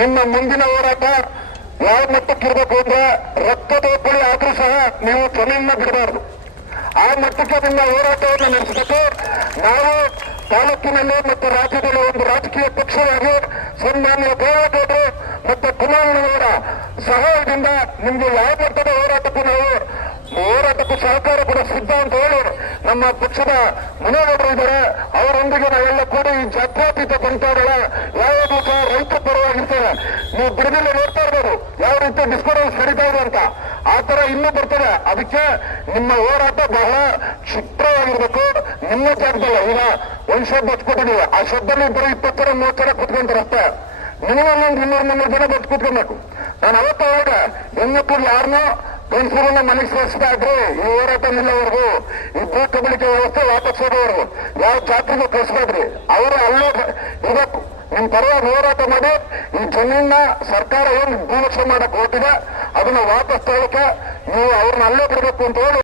ನಿಮ್ಮ ಮುಂದಿನ ಹೋರಾಟ ಯಾವ ಮಟ್ಟಕ್ಕಿರಬೇಕು ಅಂದ್ರೆ ರಕ್ತದೋಪಳಿ ಆದ್ರೂ ಸಹ ನೀವು ಜಮೀನನ್ನ ಬಿಡಬಾರದು. ಆ ಮಟ್ಟಕ್ಕೆ ನಿಮ್ಮ ಹೋರಾಟವನ್ನು ನಡೆಸಬೇಕು. ನಾವು ತಾಲೂಕಿನಲ್ಲಿ ಮತ್ತು ರಾಜ್ಯದಲ್ಲಿ ಒಂದು ರಾಜಕೀಯ ಪಕ್ಷವಾಗಿ ಸನ್ಮಾನ್ಯ ದೇವೇಗೌಡರು ಮತ್ತು ಕುಮಾರಣ್ಣನವರ ಸಹಾಯದಿಂದ ನಿಮ್ಗೆ ಯಾವ ಮಟ್ಟದ ಹೋರಾಟಕ್ಕೂ ಸಹಕಾರ ಕೊಡೋ ಸಿದ್ಧ ಅಂತ ಹೇಳಿ ನಮ್ಮ ಪಕ್ಷದ ಮುನೇಗೌಡರು ಇದ್ದಾರೆ. ಅವರೊಂದಿಗೆ ನಾವೆಲ್ಲ ಕೂಡಿ ಈ ಜಾತ್ಯತೀತ ಬಂಟಾಗಳ ಯಾವಾಗಲೂ ಸಹ ರೈತರ ಪರವಾಗಿರ್ತೇವೆ. ನೀವು ಬಿಡದಿಲ್ಲ ನೋಡ್ತಾ ಇರ್ಬೋದು ಯಾವ ರೀತಿ ಡಿಸ್ಕೋರೆನ್ಸ್ ನಡೀತಾ ಇದೆ ಅಂತ. ಆ ತರ ಇನ್ನೂ ಬರ್ತದೆ. ಅದಕ್ಕೆ ನಿಮ್ಮ ಹೋರಾಟ ಬಹಳ ಕ್ಷಿಪ್ರವಾಗಿರ್ಬೇಕು. ನಿಮ್ಮ ಜಾಗದಲ್ಲ. ಈಗ ಒಂದ್ ಶಬ್ದ ಹಚ್ಕೊಟ್ಟಿದೀವಿ. ಆ ಶಬ್ದಲ್ಲಿ ಬರೀ 20 ಜನ 30 ಜನ ಕುತ್ಕೊಂತಾರೆ ಅಷ್ಟೇ. ಮಿನಿಮಮ್ ಒಂದು 200-300 ಜನ ಬಸ್ ಕುತ್ಕೊಬೇಕು. ನಾನು ಅವತ್ತು ಅವಾಗ ಹೆಣ್ಣುಕೂರು ಯಾರನ್ನೋ ಗಂಡಸರನ್ನ ಮನೆಗೆ ಸೇರಿಸ್ತಾ ಇದ್ರಿ. ಈ ಹೋರಾಟ ನಿಲ್ಲವರೆಗೂ ಈ ಭೂ ಕಬಳಿಕೆ ವ್ಯವಸ್ಥೆ ವಾಪಸ್ ಹೋಗೋವರೆಗೂ ಯಾವ ಜಾತ್ರೆಗೂ ಕಳಿಸ್ಬೇಡ್ರಿ. ಅವರು ಅಲ್ಲೇ ಇರಬೇಕು. ನಿಮ್ ಪರವಾಗಿ ಹೋರಾಟ ಮಾಡಿ ಈ ಜಮೀನ ಸರ್ಕಾರ ಏನು ಭೂಲಕ್ಷ ಮಾಡಕ್ ಹೊರಟಿದೆ ಅದನ್ನ ವಾಪಸ್ ತಗೊಳಕ್ಕೆ ನೀವು ಅವ್ರನ್ನ ಅಲ್ಲೇ ಬಿಡಬೇಕು ಅಂತ ಹೇಳಿ